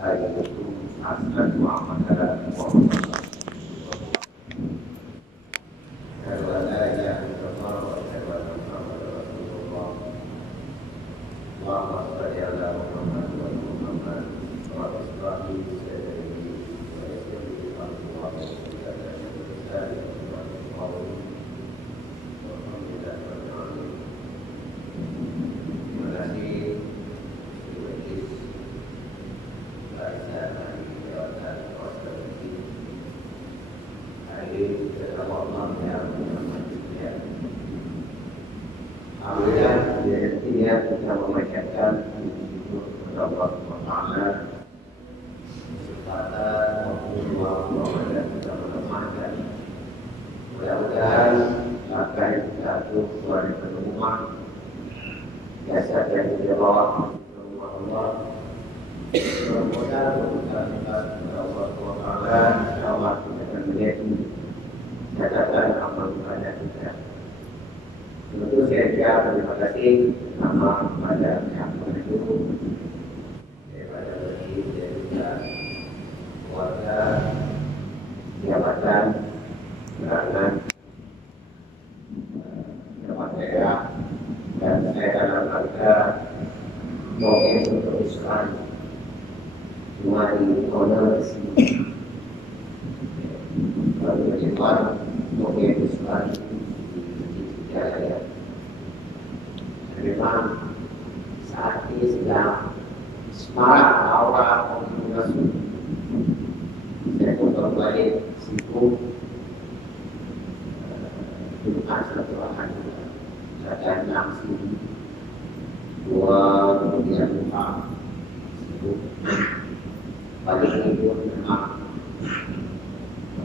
Assalamualaikum warahmatullahi wabarakatuh. Alhamdulillah, dia kita memanjatkan kepada Allah Taala kesempatan waktu dan kita menemukan. Mudah-mudahan apa yang kita tujuan rumah biasa dan dibawa rumah Allah. Mudah-mudahan kita Allah Taala Allah akan menjadi catatan amal ibadah kita. Tentu saya terima kasih sama pada pihak penduduk daripada masjid dan juga keluarga, jabatan, peranan, jabatan daerah, dan saya dalam rangka mau untuk Islam cuma di honor di sini. Lalu berjumpa mau Islam saya memang saat ini sedang semarak aura komunitas. Saya putar balik sibuk dengan satu akan dan langsung dua kemudian lupa sibuk balik itu memang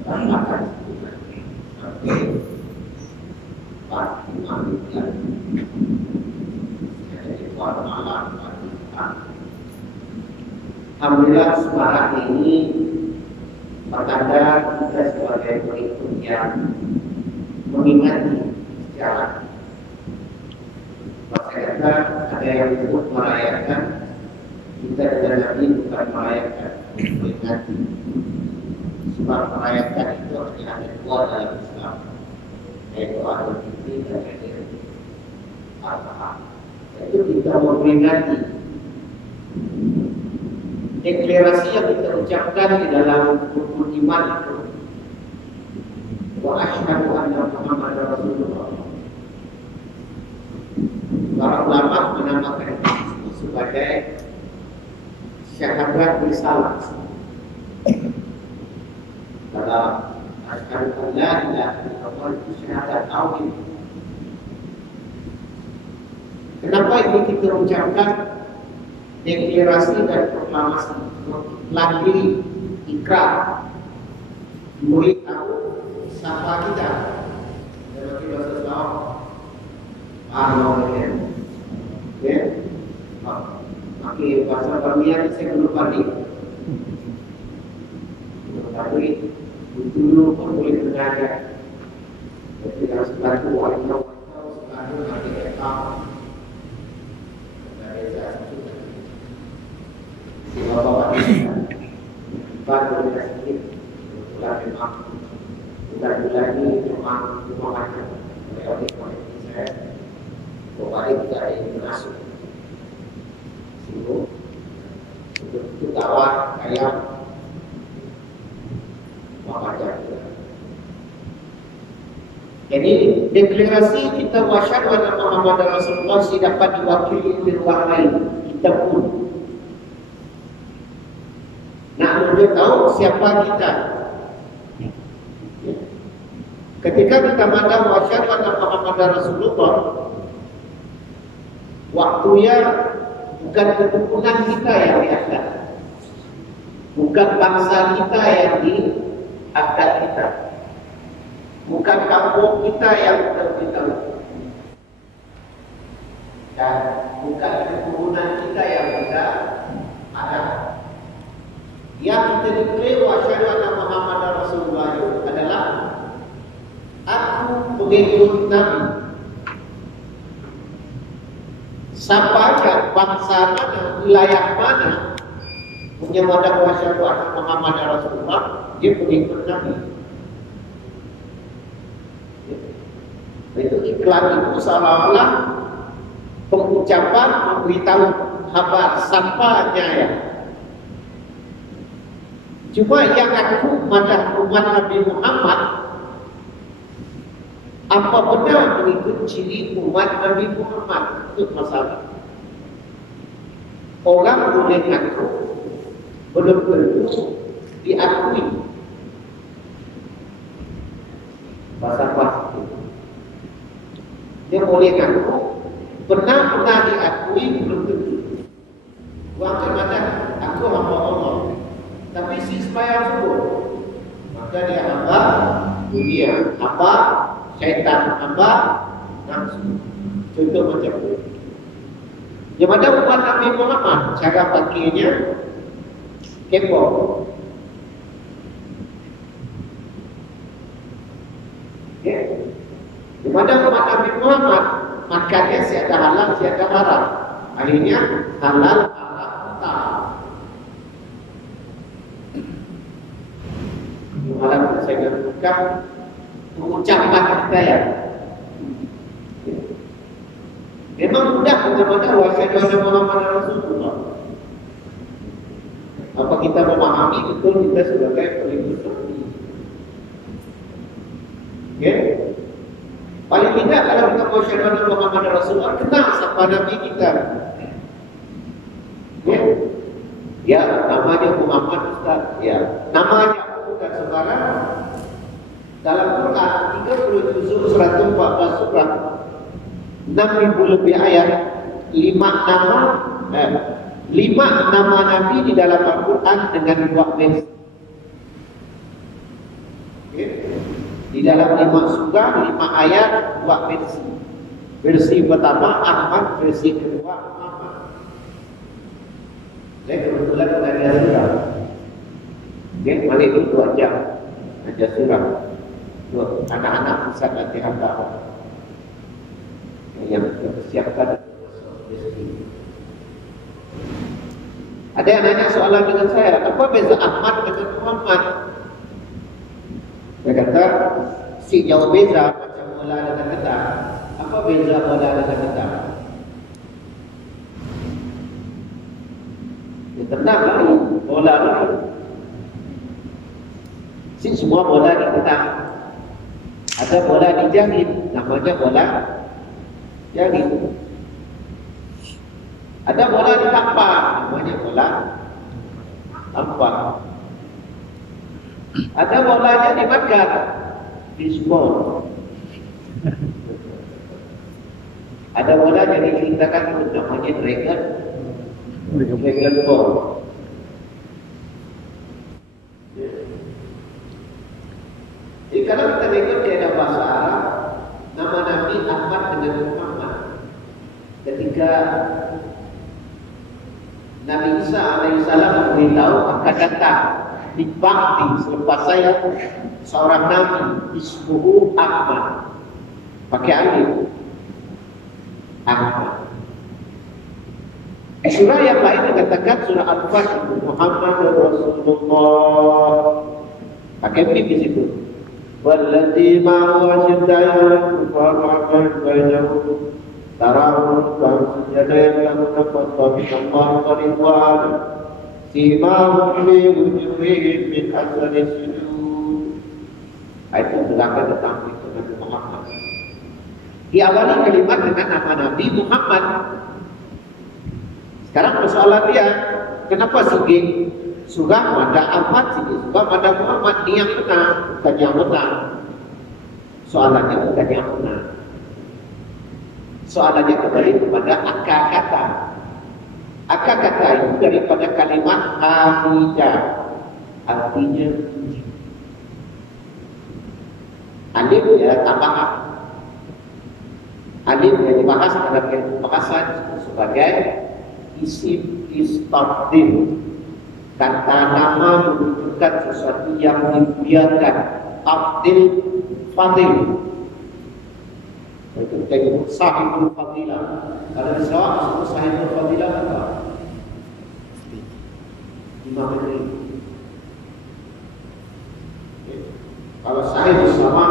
tambahkan sampai pagi-pagi jadi malam alhamdulillah semangat ini pertanda kita sebagai pengikut yang mengingati sejarah. Masyarakat ada yang disebut merayakan, kita dengan Nabi bukan merayakan, mengingati. Sebab merayakan itu artinya ada dua dalam Islam, yaitu Idul Fitri dan Idul Adha. Itu kita memperingati deklarasi yang kita ucapkan di dalam rukun iman itu. Wa asyhadu anna Muhammadar Rasulullah. Para ulama menamakan itu sebagai syahadat risalah. Dalam asyhadu an la ilaha illallah itu syahadat tauhid. Kenapa ini kita ucapkan deklarasi dan proklamasi? Lagi ikrar, beritahu siapa kita. Seperti bahasa Islam, ya, maki bahasa Parmian saya belum pasti. Tapi dulu pun boleh belajar. Jadi harus bantu warga selalu nanti kita dari bapak-bapak baru kita sedikit bulan memang bulan-bulan ini memang macam melewati koneksi saya kembali kita ingin masuk sibuk itu tawar kayak macam jadi deklarasi kita wasyhadu anna Muhammadar Rasulullah dapat diwakili oleh ruang lain kita pun. Nah, dia tahu siapa kita. Ketika kita mengatakan wasyhadu anna Muhammadar Rasulullah, waktunya bukan keturunan kita yang diangkat, bukan bangsa kita yang diangkat kita, bukan kampung kita yang terberitahu, dan bukan keturunan kita yang kita ada. Yang kita deklarasi wasyhadu anna Muhammadar Rasulullah adalah aku pengikut Nabi. Siapa aja, bangsa mana, wilayah mana, yang ada kuasa Tuhan Muhammad Rasulullah, dia pengikut Nabi. Itu iklan itu seolah-olah pengucapan memberitahu kabar sampanya ya. Cuma yang aku madah umat Nabi Muhammad, apa benar mengikut ciri umat Nabi Muhammad? Itu masalah. Orang boleh ngaku, belum tentu diakui. Bahasa pasti. Dia boleh ngaku, benar-benar diakui, belum tentu. Waktu macam aku hamba Allah, tapi si sembahyang subuh, maka dia hamba dunia, hamba syaitan, hamba nafsu. Contoh macam itu. Yang ada umat Nabi Muhammad, cara pakainya kepo. Yang ada umat Nabi Muhammad, makannya siapa halal, siapa haram. Akhirnya halal, haram, tak. Malam saya lakukan mengucapkan kita ya. Memang mudah benar-benar wasiat Muhammad Rasulullah. Apa kita memahami betul kita sebagai pengikut Nabi? Ya. Paling tidak kalau kita wasiat Muhammad Rasulullah, kenal siapa Nabi kita. Ya. Ya, namanya Muhammad Ustaz. Ya, namanya bukan sembarang. Dalam Quran 30 juzuk 114 surah, 6.000 lebih ayat, 5 nama Nabi di dalam Al-Quran dengan 2 versi. Okay. Di dalam 5 surah, 5 ayat, 2 versi. Versi pertama Ahmad, versi kedua Muhammad. Saya kebetulan belajar surah. Okay. Mari itu 2 jam aja surah. Anak-anak bisa nanti hantar yang dipersiapkan. Ada yang nanya soalan dengan saya, apa beza Ahmad dengan Muhammad? Saya kata, si jauh beza macam bola dengan ketak. Apa beza bola dengan ketak? Ya tenang lah, bola lah. Si semua bola di ketak. Ada bola dijahit, namanya bola jahit. Ada bola ditampar, namanya bola tampar. Ada bolanya dimakan, baseball. Ada bola jadi ceritakan namanya dragon ball. Jadi kalau kita lihat di dalam bahasa Arab, nama Nabi Ahmad dengan Muhammad. Ketika Nabi Isa alaihissalam memberitahu akan datang di bakti selepas saya seorang Nabi ismuhu Ahmad, pakai alif Ahmad. Di surah yang lain dikatakan surah Al-Fatih Muhammad Rasulullah, pakai alif di situ. Walladzi ma'ahu asyidda'u 'alal kuffari bainahum tarahum ka'sujadain lahu taqaddama min Allah ridwan simahum fi wujuhihim min asari sujud. Itu berlaku tentang itu Nabi Muhammad. Diawali kalimat dengan nama Nabi Muhammad. Sekarang persoalan dia, kenapa sih surah pada Ahmad sini, surah pada Muhammad ni yang benar, bukan yang benar. Soalannya bukan yang benar. Soalannya kembali kepada akar kata. Akar kata itu daripada kalimat hamidah, artinya puji. Alif ya tambahan. Alif yang dibahas dalam pembahasan sebagai isim istafdil. Kata nama menunjukkan sesuatu yang dimuliakan. Abdil fadil. Itu kita sebut sahibul fadilah. Kalau disawab disebut sahibul fadilah apa? Imam ini. Kalau sahih bersama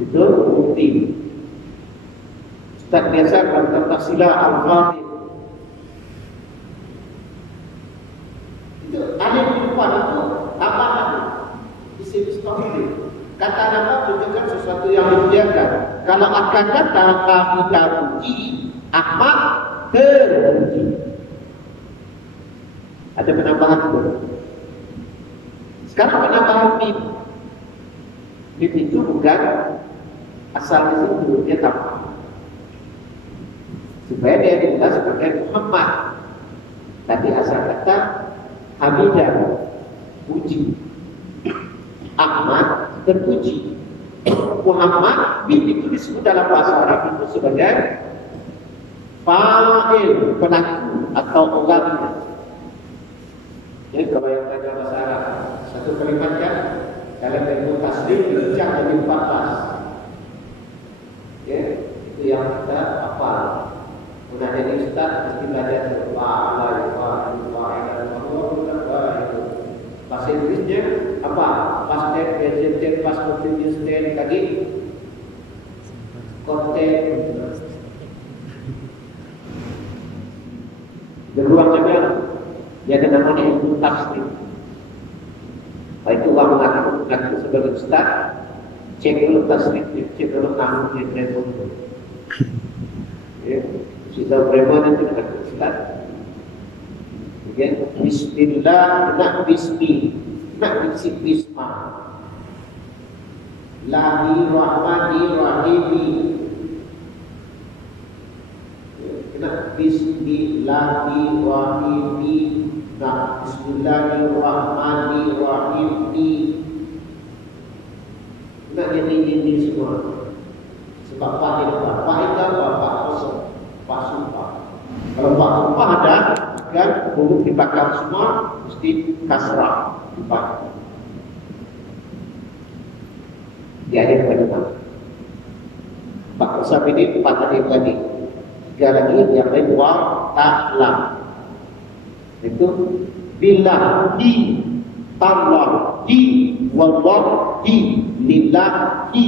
itu bukti. Ustaz biasa kalau tentang sila al-ghaib itu ada di depan itu apa namanya? Istilah kata nama menunjukkan sesuatu yang dimuliakan. Kalau akan kata kami puji Ahmad terpuji. Ada penambahan itu. Sekarang penambahan mim. Mim itu bukan asal di situ, dia tambah supaya dia jelas sebagai Muhammad. Tadi asal kata Hamidah, puji. Ahmad terpuji. Muhammad mim itu disebut dalam bahasa Arab itu sebagai fa'il, pelaku atau orangnya. Jadi kalau yang belajar bahasa Arab, satu kalimat kan dalam bentuk tasdid dipecah jadi 14. Ya, itu yang kita hafal. Sudah jadi ustaz mesti belajar bahasa Inggrisnya apa? Past tense, present tense, past continuous tense, lagi konten. Berulang saja. Dia ada namanya ilmu tafsir. Baik itu orang mengaku sebagai ustaz, cek dulu tafsir, cek dulu nahu dia Bremen. Ya, sudah Bremen itu dengan ustaz. Kemudian Bismillah, nak bismi, nak bisma. Lahi rahmani rahimi. Nak bismillahirrahmanirrahim. Nah, bismillahirrahmanirrahim. Nak jadi ini semua. Sebab fa'il itu apa? Kosong. Pak sumpah. Kalau pak sumpah ada, kan huruf dibakar semua mesti kasrah. Di ayat kedua. Pak Usab ini 4 ayat tadi. 3 lagi yang lain wa ta'lam. Itu billahi, tallahi, wallahi, lillahi.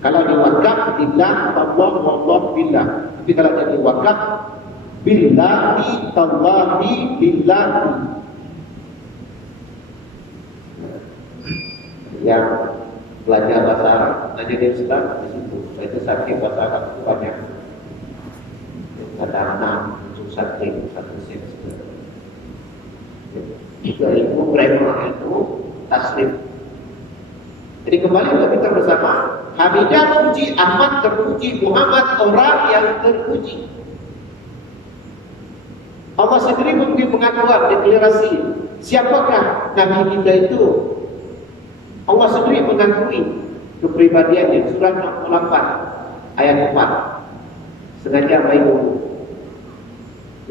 Kalau di wakaf billah, tallah, wallah, billah. Tapi kalau jadi wakaf billahi, tallahi, lillahi. Yang belajar bahasa Arab, belajar di Islam di situ. Itu saking bahasa Arab itu banyak. Ada 6, 1, 1 sen. Itu ilmu grammar, ilmu tasrif. Jadi kembali kita bersama. Hamidah terpuji, Ahmad terpuji, Muhammad orang yang terpuji. Allah sendiri memberi pengakuan, deklarasi. Siapakah Nabi kita itu? Allah sendiri mengakui kepribadiannya. Surah 68 ayat 4. Sengaja baik dulu.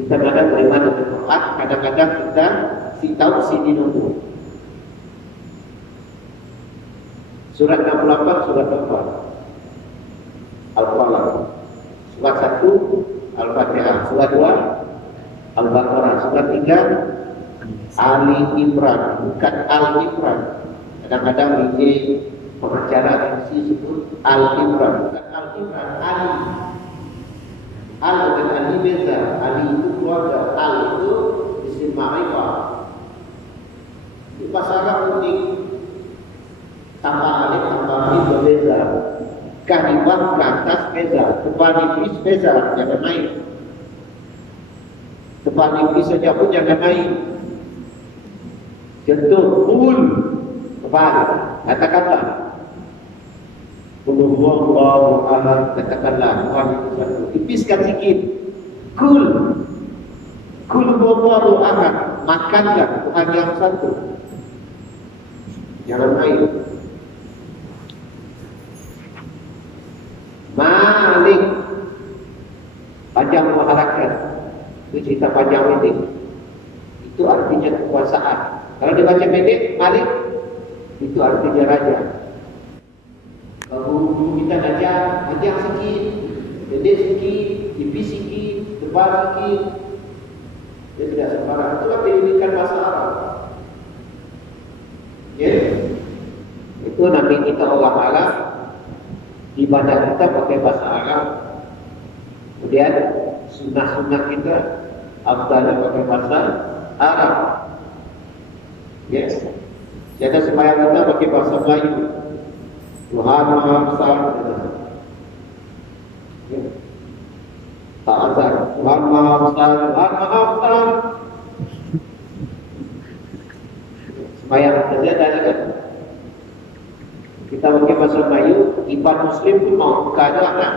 Kita kadang beriman dengan Quran, kadang-kadang kita si tahu sini dulu. Surat 68, surat 4 Al-Qalam. Surat 1 Al-Fatihah. Surat 2 Al-Baqarah. Surat 3 Ali Imran. Bukan Al-Imran. Kadang-kadang ini pengacara MC sebut Al-Imran. Bukan Al-Imran, Ali. Al dengan Ali beza. Ali itu keluarga. Al itu isim ma'rifah. Di bahasa Arab unik. Tambah alif, tambah alif berbeza. Kalimah ke atas beza. Depan nipis beza, jangan naik. Depan nipis saja pun jangan naik. Contoh, kul. Kebalik, katakanlah. Allahu ahad, katakanlah. Tuhan itu satu. Tipiskan sikit. Kul. Kul Allahu ahad. Makanlah Tuhan yang satu. Jangan naik. Malik, panjang harakat. Itu cerita panjang ini. Itu artinya kekuasaan. Kalau dibaca pendek, Malik itu artinya raja. Kalau guru kita ngajar, panjang sikit, pendek sikit, tipis sikit, tebal sikit. Dia tidak sembarang. Itulah pendidikan bahasa Arab. Ya, itu Nabi kita Allah Taala ibadah kita pakai bahasa Arab. Kemudian sunnah-sunnah kita afdal pakai bahasa Arab. Yes. Jadi sembahyang kita pakai bahasa Melayu. Tuhan Maha Besar. Ya. Tak azan. Tuhan Maha Besar. Tuhan Maha Besar. Sembahyang saja dah kan. Kita pakai bahasa Melayu, ibadah Muslim pun mau buka aja kan.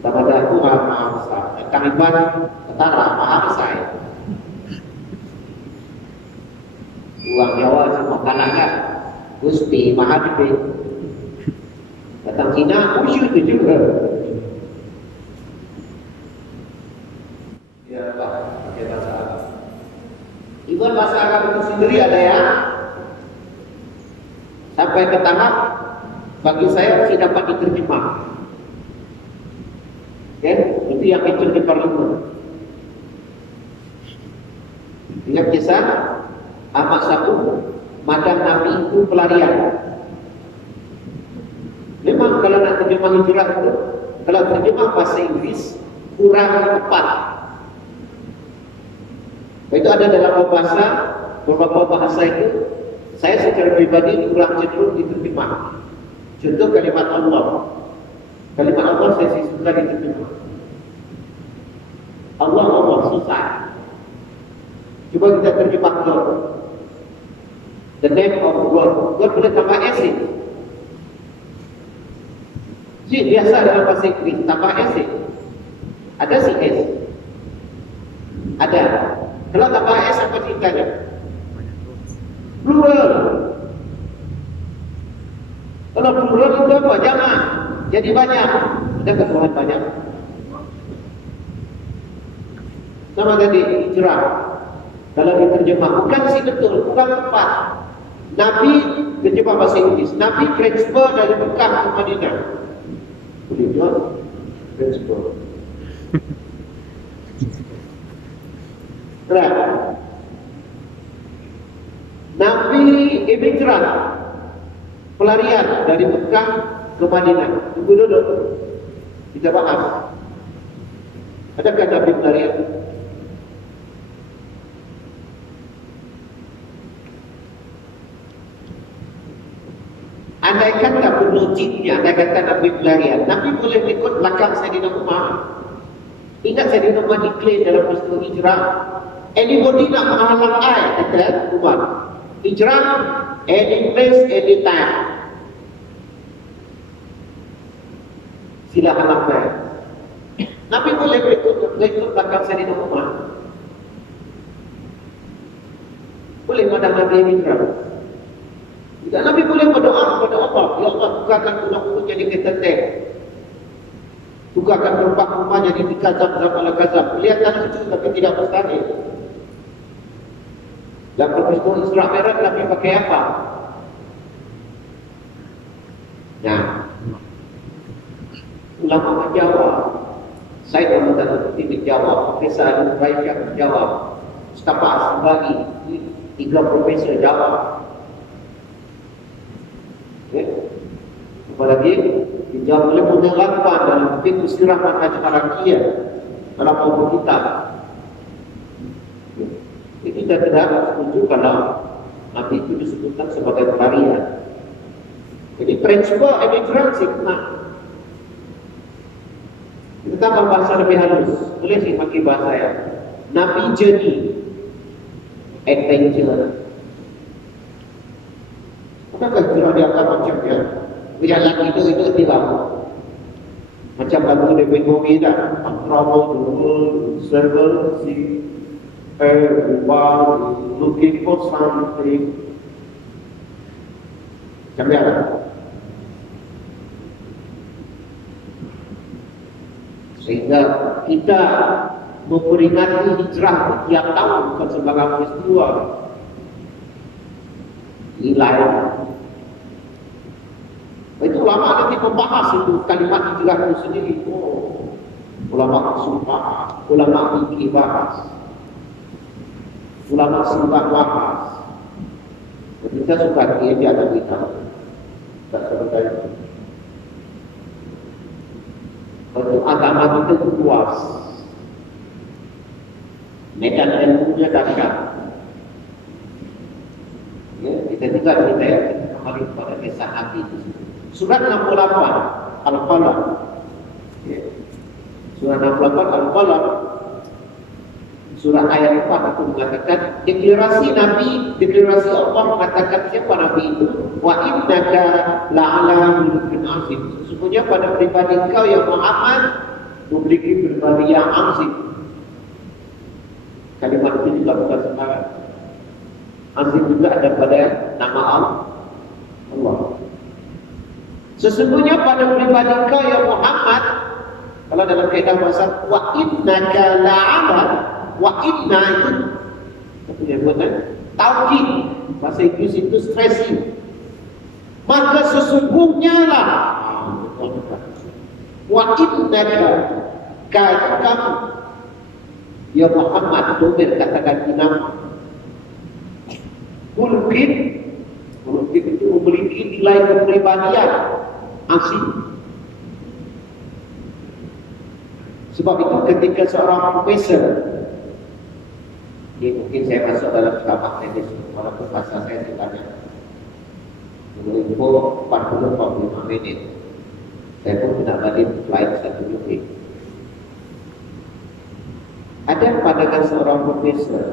Kepada Tuhan Maha Besar. Kang Iban ketara Maha Besar. Uang Jawa semua kalah kan. Gusti Maha Gede. Datang Cina, usyuk itu juga. Ya Pak, pakai bahasa Arab. Ibarat bahasa Arab itu sendiri ada yang sampai ke tahap bagi saya masih dapat diterjemah. Ya, itu yang kecil di parlemen. Ingat kisah Ahmad Saku, madang Nabi itu pelarian. Memang kalau nak terjemah hijrah itu, kalau terjemah bahasa Inggris kurang tepat. Itu ada dalam beberapa bahasa itu, saya secara pribadi kurang cenderung diterjemah. Contoh kalimat Allah. Kalimat Allah saya suka diterjemah. Allah susah. Cuba kita terjemah God. The name of God. God boleh tambah S itu. Jadi biasa dalam bahasa Inggris tambah S itu. Ada si S. Ada. Kalau tambah S apa ceritanya? Plural. Kalau plural itu apa? Jangan. Jadi banyak. Ada ketuhan banyak. Sama tadi hijrah. Kalau diterjemah bukan sih betul, bukan tepat. Nabi terjemah bahasa Inggris. Nabi transfer dari Mekah ke Madinah. Boleh jual? Transfer. Nabi emigran, pelarian dari Mekah ke Madinah. Tunggu dulu, kita bahas. Adakah Nabi pelarian? Andai kata penujibnya, andai kata Nabi pelarian, Nabi boleh ikut belakang Sayyidina Umar. Ingat Sayyidina Umar diklaim dalam peristiwa hijrah. Anybody nak menghalang I, kata Umar. Hijrah, any place, any time. Sila halang saya. Nabi boleh ikut belakang Sayyidina Umar. Boleh madang Nabi hijrah. Dan Nabi boleh berdoa kepada Allah, ya Allah, bukakan tulang-tulang jadi ketetek, bukakan rumah-rumah jadi dikazab ala kazab. Kelihatan lucu tapi tidak mustahil. Dan peristiwa Isra Mi'raj Nabi pakai apa? Nah, ulama menjawab, Said Ahmad Al-Fatih menjawab, Profesor Al-Raifah menjawab, Mustafa Asbaghi, 3 profesor jawab. Apalagi dijawab oleh penerangkan dalam fikih sirah manhaj Harakiyah dalam buku kita. Itu kita tidak setuju kalau Nabi itu disebutkan sebagai pelarian. Jadi prinsip emigrasi kena. Kita tambah bahasa lebih halus. Boleh sih pakai bahasa ya. Nabi journey, adventure. Apakah kira dia akan macam ya? Jalan itu tidak macam lagu David Bowie dah. Travel the world, circle, see everyone looking for something. Macam mana? Sehingga kita memperingati hijrah tiap tahun bukan sebagai peristiwa. Nilai. Itu lama nanti membahas itu kalimat hijrah itu sendiri. Oh, ulama sumpah, ulama fikih bahas, ulama sifat bahas. Ketika suka dia ada kita, tak seperti itu. Untuk agama kita luas, medan ilmunya dahsyat. Ya, kita juga kembali kepada kisah Nabi itu. Surat 68 Al-Qalam. Ya. Surat 68 Al-Qalam. Surat ayat 4 itu mengatakan deklarasi Nabi, deklarasi Allah mengatakan siapa Nabi itu? Wa innaka la'ala mulkin azim. Sesungguhnya pada pribadi kau yang Muhammad memiliki pribadi yang azim. Kalimat itu juga bukan sembarang. Azim juga ada pada nama Allah. Sesungguhnya pada pribadi kau yang Muhammad, kalau dalam kaidah bahasa wa innaka la'ala, wa inna itu buatan taukid, bahasa Inggris itu stressing. Maka sesungguhnya lah wa innaka kamu ya Muhammad domir katakan nama mulkin itu memiliki nilai kepribadian asing. Sebab itu ketika seorang profesor, ini mungkin saya masuk dalam ceramah teknis, walaupun bahasa saya sebenarnya mengimpor 40-45 menit. Saya pun tidak balik slide 1 menit. Ada pandangan seorang profesor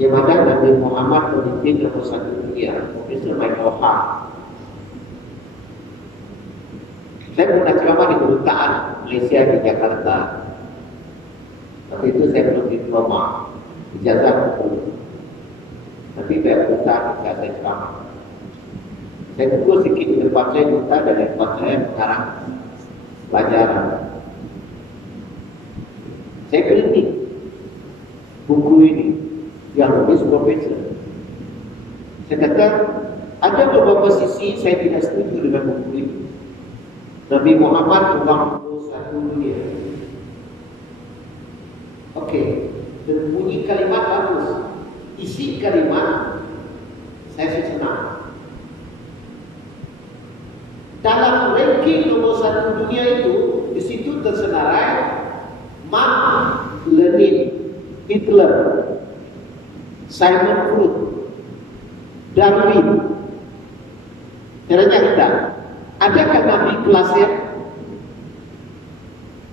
yang mana Nabi Muhammad memimpin nomor 1 dunia, Profesor Michael Hart. Saya pernah ceramah di kedutaan Malaysia di Jakarta. Tapi itu saya belum diploma, ijazah hukum. Tapi saya buta ketika saya ceramah. Saya tunggu sedikit di depan saya buta dan di depan saya mengarang pelajaran. Saya kritik buku ini yang nulis profesor. Saya kata ada beberapa sisi saya tidak setuju dengan buku ini. Nabi Muhammad membangun satu dunia. Oke, bunyi kalimat bagus. Isi kalimat saya senang. Dalam ranking nomor 1 dunia itu, di situ tersenarai Mark Lenin, Hitler, Simon Freud, Darwin. Caranya kita, adakah Nabi kelasnya?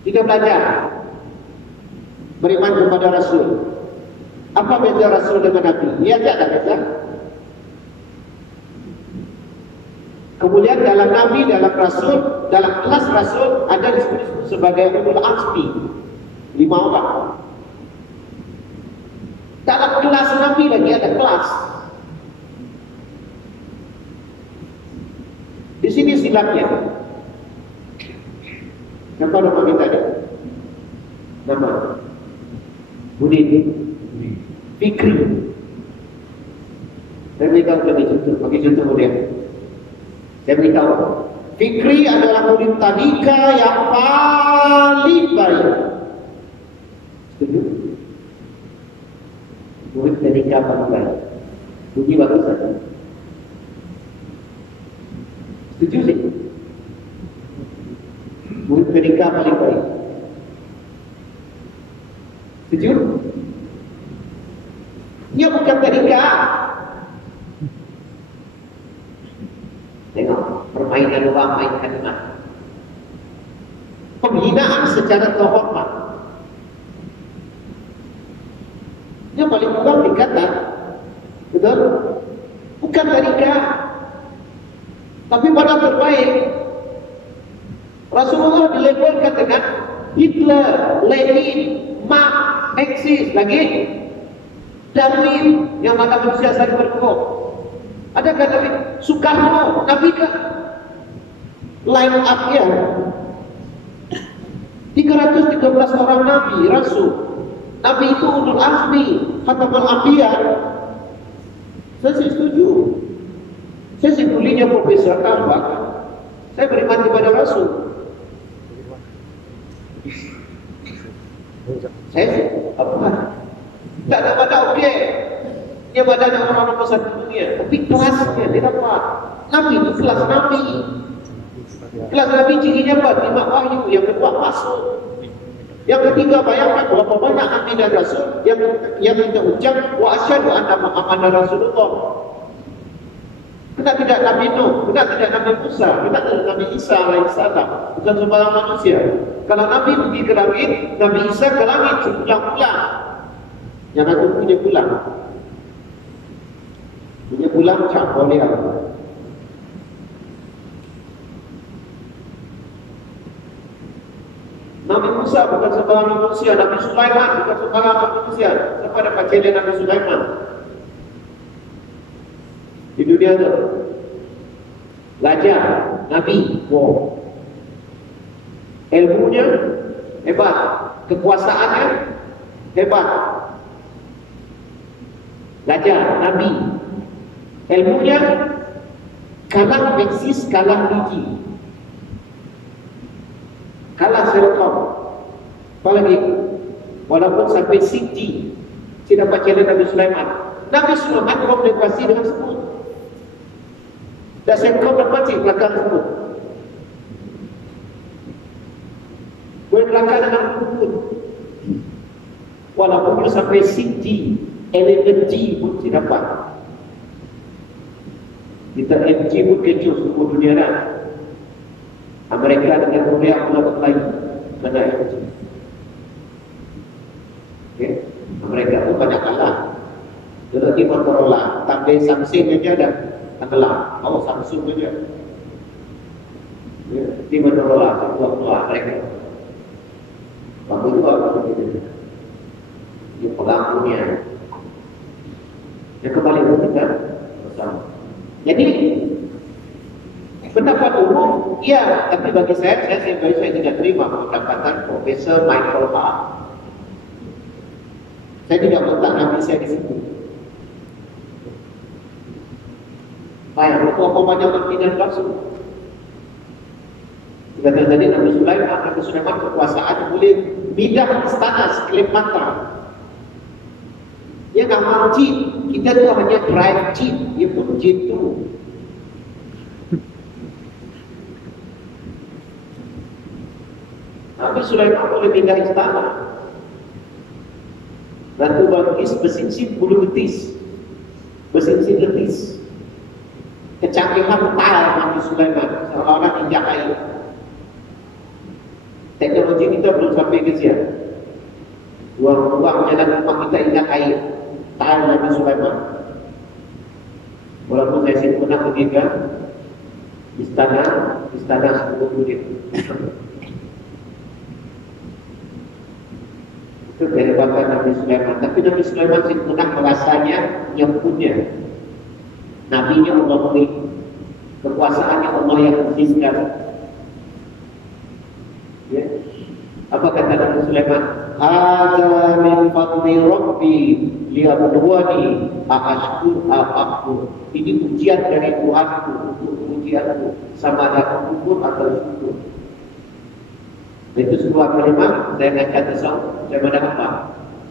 Tidak belajar. Beriman kepada Rasul. Apa beda Rasul dengan Nabi? Iya tak ada beda. Kemudian dalam Nabi, dalam Rasul, dalam kelas Rasul ada disebut sebagai ulul azmi, 5 orang. Dalam kelas Nabi lagi ada kelas. Di sini silapnya. Siapa nama kita ada? Nama Budi Fikri. Saya beritahu bagi contoh, kemudian. Saya beritahu, Fikri adalah murid tadika yang paling baik. Setuju? Murid tadika paling baik. Bunyi bagus saja. Setuju sih? Murid tadika paling baik. Setuju? Dia bukan tadika. Tengok, permainan orang mainkan dengan penghinaan secara terhormat. Dia paling kurang dikata, betul? Bukan tadika, tapi pada terbaik. Rasulullah dilabelkan dengan Hitler, Lenin, Marx, Marxis, lagi Darwin yang mana manusia saling berkembang. Adakah Nabi Soekarno? Nabi ke line up-nya 313 orang Nabi, Rasul. Nabi itu ulul azmi, khatamul anbiya. Saya setuju. Saya setujunya Profesor Tambak. Saya beriman kepada Rasul. Saya apa? Tak ada badan okey. Dia badan orang nombor satu dunia. Tapi kelasnya dia dapat. Nabi itu kelas Nabi. Kelas Nabi cirinya apa? Terima wahyu. Yang kedua masuk. Yang ketiga bayangkan berapa banyak Nabi dan Rasul yang kita ucap wa asyhadu anna Muhammadar Rasulullah. Kita tidak Nabi Nuh, kita tidak Nabi Musa, kita tidak Nabi Isa alaihissalam. Bukan sembarang manusia. Kalau Nabi pergi ke langit, Nabi Isa ke langit pulang-pulang. Yang aku punya pulang. Punya pulang cak boleh apa? Nabi Musa bukan sembarang manusia, Nabi Sulaiman bukan sembarang manusia. Siapa dapat challenge Nabi Sulaiman? Di dunia itu Raja, Nabi, wow. Ilmunya hebat, kekuasaannya hebat. Raja, Nabi, ilmunya kalah Meksis, kalah biji, kalah Serkom. Apalagi walaupun sampai Siti tidak dapat challenge Nabi Sulaiman. Nabi Sulaiman komunikasi dengan semut. Dan Serkom dapat belakang semut. Boleh belakang dengan semut. Walaupun sampai Siti, elemen G pun tidak dapat. Kita MG pun kecoh semua dunia dah. Amerika dengan Korea pula berkelahi pada MG. Okay. Amerika pun banyak kalah. Jadi Motorola, tambah Samsung saja dah tenggelam. Oh, Samsung saja. Di Motorola, keluar mereka. Waktu itu apa begitu? Di pelakunya. Yang kembali kita bersama. Jadi pendapat umum, ya, tapi bagi saya tidak terima pendapatan Profesor Michael Hart. Saya tidak letak Nabi saya di situ. Baik, apa banyak berpindah langsung. Kata tadi Nabi Sulaiman kekuasaan boleh bidah istana sekelip mata. Dia tak mahu jeep, kita tu hanya drive jeep, dia pun jeep tu. Nabi Sulaiman boleh pindah istana. Ratu Balqis bersincin bulu betis, bersincin letis. Kecanggihan tal Nabi Sulaiman, seorang injak air. Teknologi kita belum sampai ke situ. Ruang jalan rumah kita injak air, tal Nabi Sulaiman. Walaupun saya sih pernah pergi ke istana 10 unit. Itu kehebatan Nabi Sulaiman. Tapi Nabi Sulaiman sih pernah merasanya nyemputnya. Nabinya Allah beri, kekuasaannya Allah yang khususkan. Ya. Apa kata Nabi Sulaiman? Hadza min fadli Rabbi liyabluwani aashkur akfur. Ini ujian dari Tuhanku untuk ujianku, sama ada kufur atau syukur. Itu sebuah kalimat saya akan tasawuf. Saya pada apa?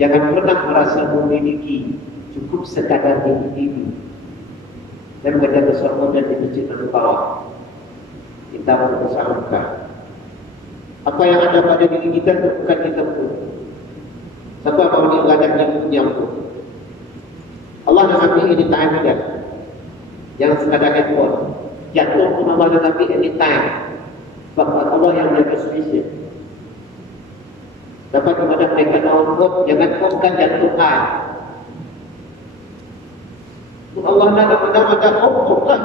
Jangan pernah merasa memiliki, cukup sekadar ini. Dan baca tasawuf dan di masjid di bawah. Kita bertasawufkan. Apa yang ada pada diri kita itu bukan kita pun. Siapa mau diladang yang pun. Allah dan Nabi anytime juga. Jangan sekadar handphone. Jatuh pun Allah dan Nabi anytime. Sebab Allah yang jaga spesial. Dapat kepada mereka download, jangan bukan jatuhkan. Allah nak ada Allah lah.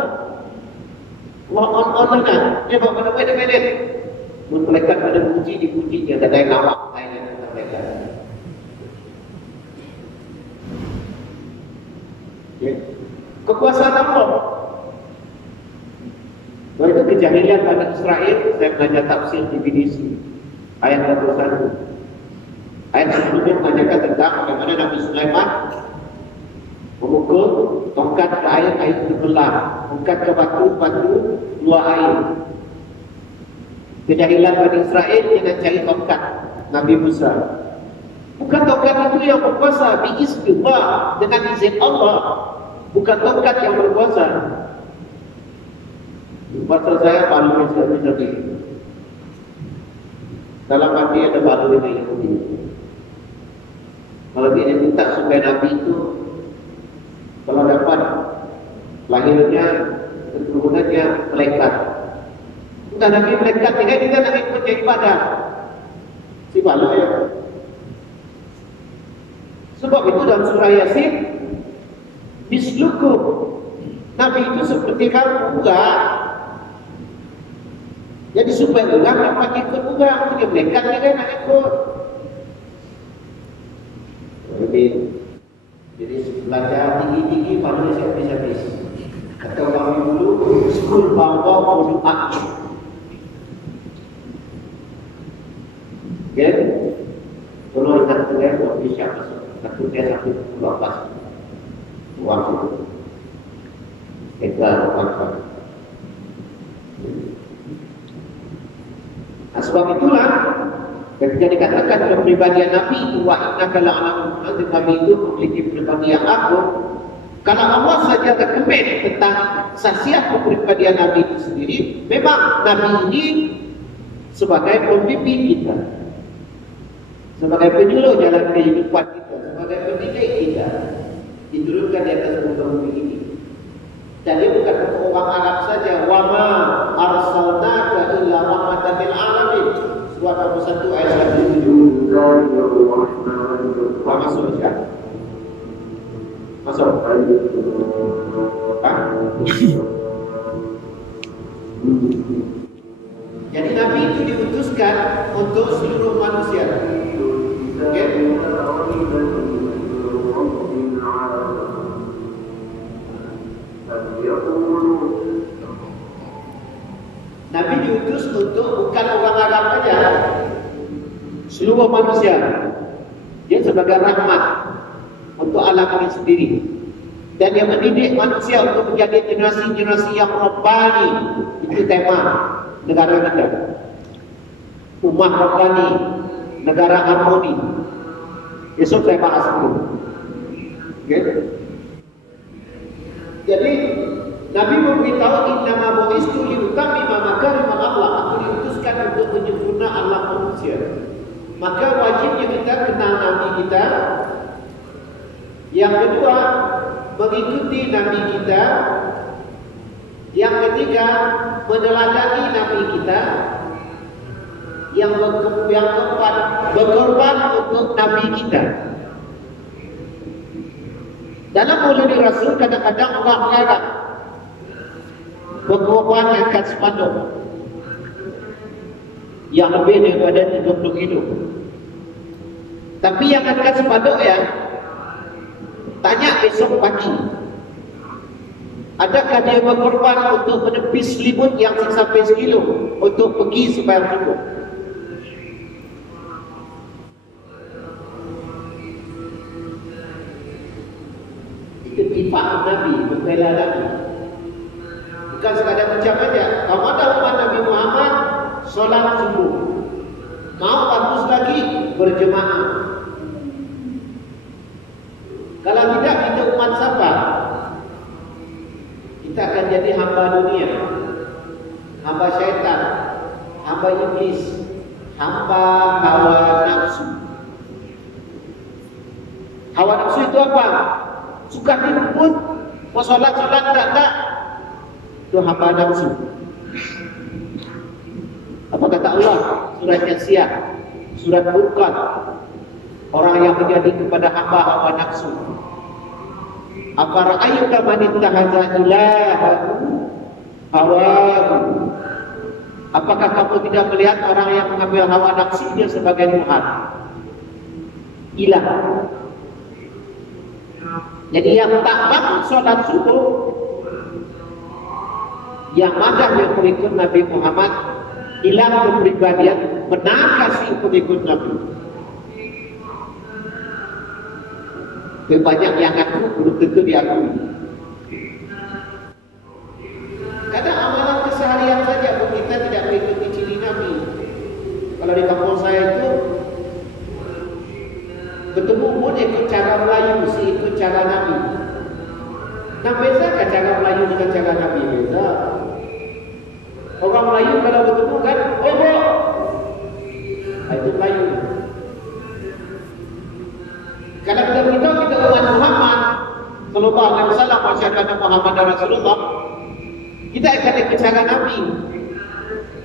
Allah on lah. Dia bawa pada beda-beda. Mereka pada puji dipuji dia ada yang awak lain mereka. Kekuasaan Allah. Kalau itu kejahilian pada Israel, saya belajar tafsir di BDC ayat 21. Ayat sebelumnya mengajarkan tentang bagaimana Nabi Sulaiman memukul tongkat ke air, air terbelah, angkat ke batu, keluar air. Kejahilan Bani Israel dengan cari tongkat Nabi Musa. Bukan tongkat itu yang berkuasa, biiznillah, dengan izin Allah. Bukan tongkat yang berkuasa. Pasal saya paling bisa. Dalam hati ada balu dengan Yahudi. Kalau dia minta supaya Nabi itu kalau dapat lahirnya keturunannya malaikat. Bukan Nabi malaikat, tidak kita Nabi pun jadi ibadah. Si balu ya. Sebab itu dalam surah Yasin, mislukum, Nabi itu seperti kamu enggak. Jadi supaya orang dapat ikut orang, dia melekat dia kan nak ikut. Jadi belajar tinggi-tinggi pada saya habis-habis. Kata orang dulu, skul bangga untuk akhir. Kan? Kalau nak tengah buat bisa masuk. Satu dia satu pulau pas. Uang itu. Kita lakukan. Sebab itulah ketika dikatakan kepribadian Nabi wa innaka la'ala Nabi itu memiliki kepribadian yang agung. Kalau Allah saja terkempen tentang khasiat kepribadian Nabi itu sendiri, memang Nabi ini sebagai pemimpin kita, sebagai penyuluh jalan kehidupan kita, sebagai pendidik kita, diturunkan di atas muka bumi ini. Dan dia bukan untuk orang Arab saja. Wa ma arsalnaka illa rahmatan lil alamin. Surah 1 ayat 1. Masuk siapa? Masuk. Jadi Nabi itu diutuskan untuk seluruh manusia. Okay? Nabi diutus untuk bukan orang Arab saja, seluruh manusia. Dia sebagai rahmat untuk alam ini sendiri. Dan dia mendidik manusia untuk menjadi generasi-generasi yang rabbani. Itu tema negara kita. Ummah rabbani, negara harmoni. Esok saya bahas itu. Okay? Jadi Nabi memberitahu innama bu'istu liutammima makarimal akhlaq. Aku diutuskan untuk menyempurna akhlak manusia. Maka wajibnya kita kenal Nabi kita. Yang kedua, mengikuti Nabi kita. Yang ketiga, meneladani Nabi kita. Yang keempat, berkorban untuk Nabi kita. Dalam Maulid Rasul kadang-kadang Allah mengharap berkorban yang akan sepanduk yang lebih daripada 30 kilo. Tapi yang akan sepanduk ya, tanya besok pagi, adakah dia berkorban untuk menepis selimut yang sampai 1 kilo untuk pergi supaya cukup? Itu tifak Nabi, membela Nabi. Bukan sekadar ucap saja. Kamu ada umat Nabi Muhammad solat subuh, mau bagus lagi berjemaah. Kalau tidak, kita umat siapa? Kita akan jadi hamba dunia, hamba syaitan, hamba iblis, hamba hawa nafsu. Hawa nafsu itu apa? Suka tidur, mau solat tak. Itu hamba nafsu. Apa kata Allah? Surat Yasin, surat Furqan. Orang yang menjadi kepada hamba hawa nafsu. Afara'ayyuka man ittakhadha ilahahu hawahu. Apakah kamu tidak melihat orang yang mengambil hawa nafsunya sebagai Tuhan? Ilah. Jadi yang tak bangun sholat subuh, yang madah yang mengikut Nabi Muhammad, hilang kepribadian, menangkasi pengikut Nabi. Banyak yang ngaku belum tentu diakui. Kadang amalan keseharian saja pun kita tidak mengikuti ciri Nabi. pun ikut cara Melayu, si ikut cara Nabi. Nah, bezakan cara Melayu dengan cara Nabi? Beza. Orang Melayu kalau bertemu kan, oi bro, itu Melayu. Kalau kita beritahu kita umat Muhammad Sallallahu Alaihi Wasallam, masyarakat Muhammad dan Rasulullah, kita akan ikut cara Nabi.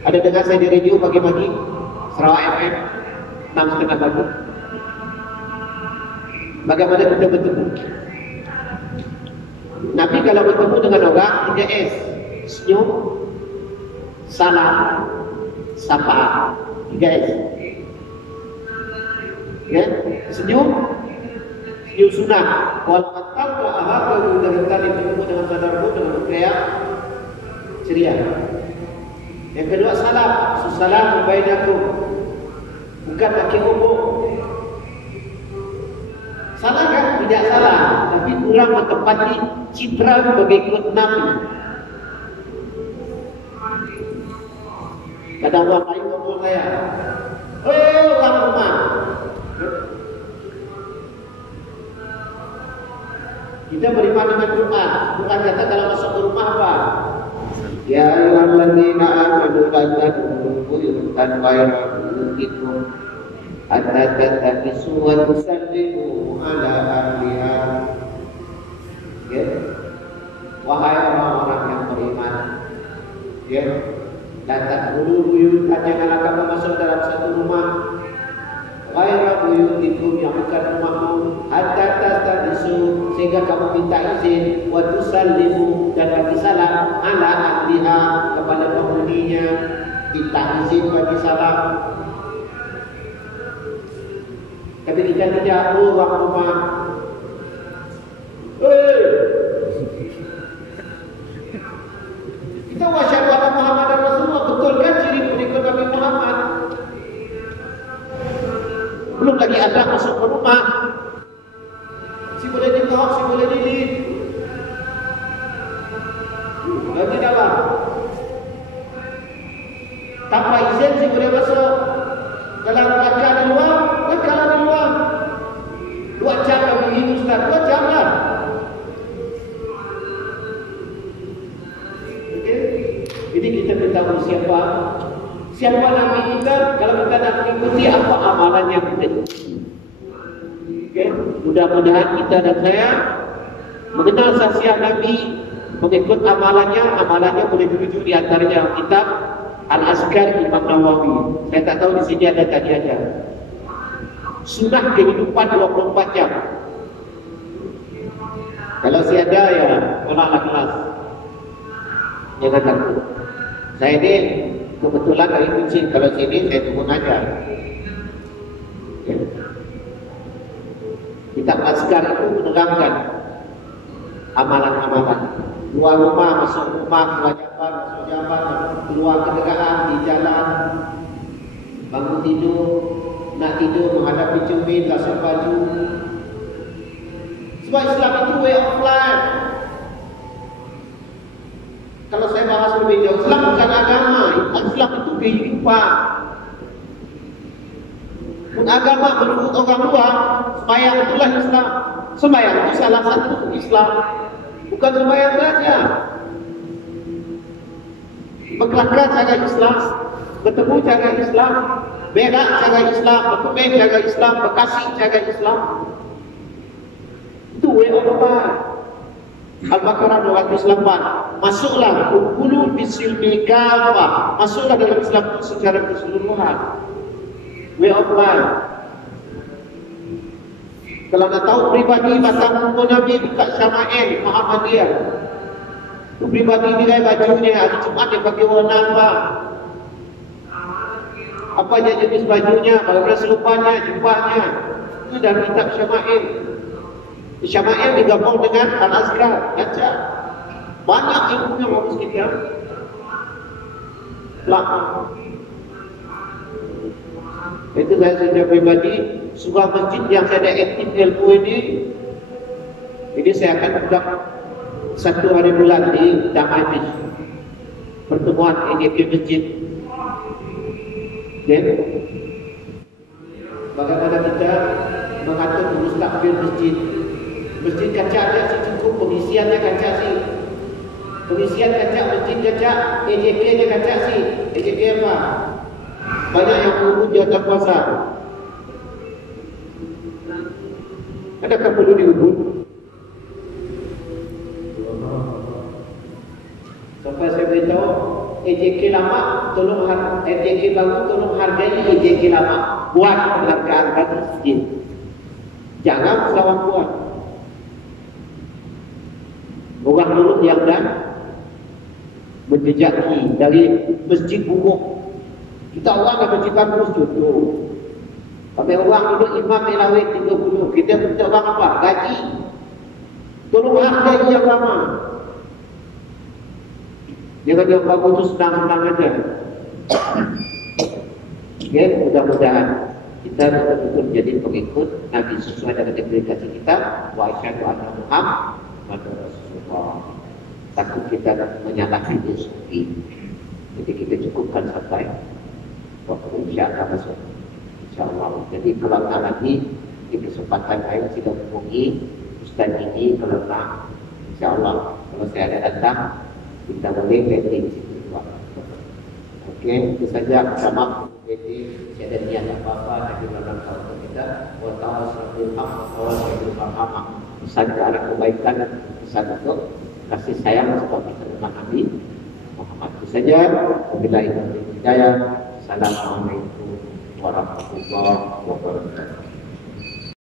Ada dengar saya di radio pagi-pagi Sarawak FM 6.30 pagi. Bagaimana kita bertemu? Nabi kalau bertemu dengan orang 3S: senyum, salam, sapa. 3S. Ya, senyum sunat. Wal qatal wa ahadu dengan tali bertemu dengan saudaramu dengan berteriak ceria. Yang kedua salam, assalamu bainakum. Bukan pakai hubung. Salah kan? Tidak salah, tapi kurang menepati citra pengikut Nabi. Kadang orang lain ngomong saya, oh orang rumah. Kita beriman dengan Quran. Quran kata kalau masuk ke rumah apa? Ya ayyuhalladzina amanu la tadkhulu buyutan ghayra buyutikum hatta tattaqisu wa tusallimu ala ahliha. Ya. Wahai orang-orang yang beriman, ya, la tadkhulu buyutan, janganlah kamu masuk dalam satu rumah ghayra buyutikum, yang bukan rumahmu, hatta tattaqisu, sehingga kamu minta izin, wa tusallimu, dan bagi salam ala ahliha, kepada penghuninya, minta izin bagi salam. Tapi kita tidak, orang rumah, kita wasyhadu anna Muhammadar Rasulullah, betul kan ciri pengikut Nabi Muhammad? Belum lagi ada masuk ke rumah, si boleh ditolak, si boleh didit. Lagi dalam tanpa izin si boleh masuk. Kalau langkah di luar, langkah di luar. 2 jam kami ini Ustaz, 2 jam lah. Okay? Jadi kita beritahu siapa Nabi kita. Kalau kita nak mengikuti apa amalan yang kita. Okay? Mudah-mudahan kita dan saya mengenal saksian Nabi, mengikut amalannya boleh dirujuk di antaranya kitab Al-Azkar Imam Nawawi. Saya tak tahu di sini ada tadi ada. Sunnah kehidupan 24 jam. Kalau si ada ya tolaklah kelas. Jangan takut. Saya ini kebetulan dari kucing. Kalau sini saya tunggu ajar. Ya. Kitab Azkar itu menerangkan amalan-amalan. Keluar rumah, masuk rumah, keluar jalan, masuk jalan, keluar kenderaan, di jalan, bangun tidur, nak tidur, menghadapi cermin, basuh baju. Sebab Islam itu way of life. Kalau saya bahas lebih jauh, Islam bukan agama, Islam itu kehidupan. Pun agama menurut orang luar, sembahyang itulah Islam. Sembahyang itu salah satu Islam. Bukan sembahyang saja. Berkelakar cara Islam, bertemu cara Islam, berak cara Islam, berkemih cara Islam, berkasih cara Islam. Itu way of life. Al-Baqarah 208. Masuklah ukulu bisilmi kafah. Masuklah dalam Islam itu secara keseluruhan. Way of life. Kalau nak tahu pribadi batang umur Nabi dekat Syama'il Muhammadiyah, itu pribadi nilai bajunya hari Jumat dia pakai warna apa aja jenis bajunya, bagaimana selupannya, jubahnya, itu dalam kitab Syama'il. Syama'il digabung dengan Al-Azkar. Baca banyak ilmu yang bagus kita belakang. Itu saya secara pribadi, sebuah masjid yang saya ada aktif ilmu ini saya akan buka 1 hari bulan di Damai pertemuan ini di masjid. Dan bagaimana kita mengatur urus takbir masjid. Masjid kaca ada si cukup pengisiannya kaca si. Pengisian kaca masjid kaca, EJK-nya kaca si. EJK apa? Banyak yang urut jatah puasa. Adakah perlu diubur? Sampai saya beritahu EJK lama tolong EJK baru tolong hargai EJK lama. Buat penghargaan bagi masjid. Jangan lawan buat. Orang urut yang dah menjejaki dari masjid bungkuk. Kita orang dah masjid bagus contoh. Kami orang duduk imam melawet 30. Kita minta orang apa? Gaji. Tolong hargai yang lama. Dia kata bagus tu senang-senang aja. Okay, mudah-mudahan kita betul-betul menjadi pengikut Nabi sesuai dengan dedikasi kita. Wa asyhadu anna Muhammadar Rasulullah. Takut kita menyalahkan diri sendiri. Jadi kita cukupkan sampai waktu insya-Allah masuk. InsyaAllah. Jadi kalau lagi di kesempatan saya sudah hubungi Ustaz ini kalau nak, InsyaAllah kalau saya ada datang kita boleh meeting di situ juga. Okey, itu saja sama meeting. Saya ada niat apa-apa tapi dalam kalau kita watawassabil haq watawassabil marhamah. Pesan ke arah kebaikan, pesan untuk kasih sayang seperti firman Nabi Muhammad. Itu saja. Wabillahi taufiq wal hidayah. Assalamualaikum warahmatullahi wabarakatuh.